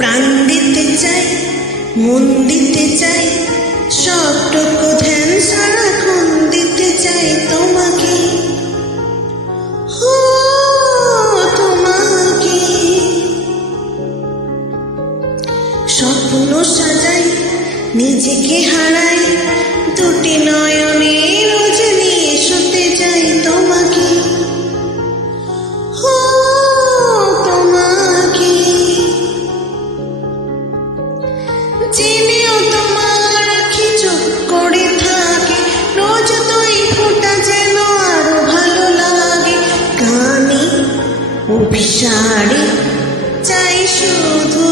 প্রাণ দিতে চাই, মন দিতে চাই, সবটুকু ধ্যান সারাক্ষণ দিতে চাই তোমাকে, তোমাকে। স্বপ্ন সাজাই, নিজেকে হারাই, দুটি নয়নে রোজ নিয়ে শুতে যাই তোমাকে, তোমাকে। জেনেও তোমার আঁখি চুপ করে থাকে, রোজ দুই ফোঁটা যেন আরো ভালো লাগে। গানে অভিসারে চাই শুধু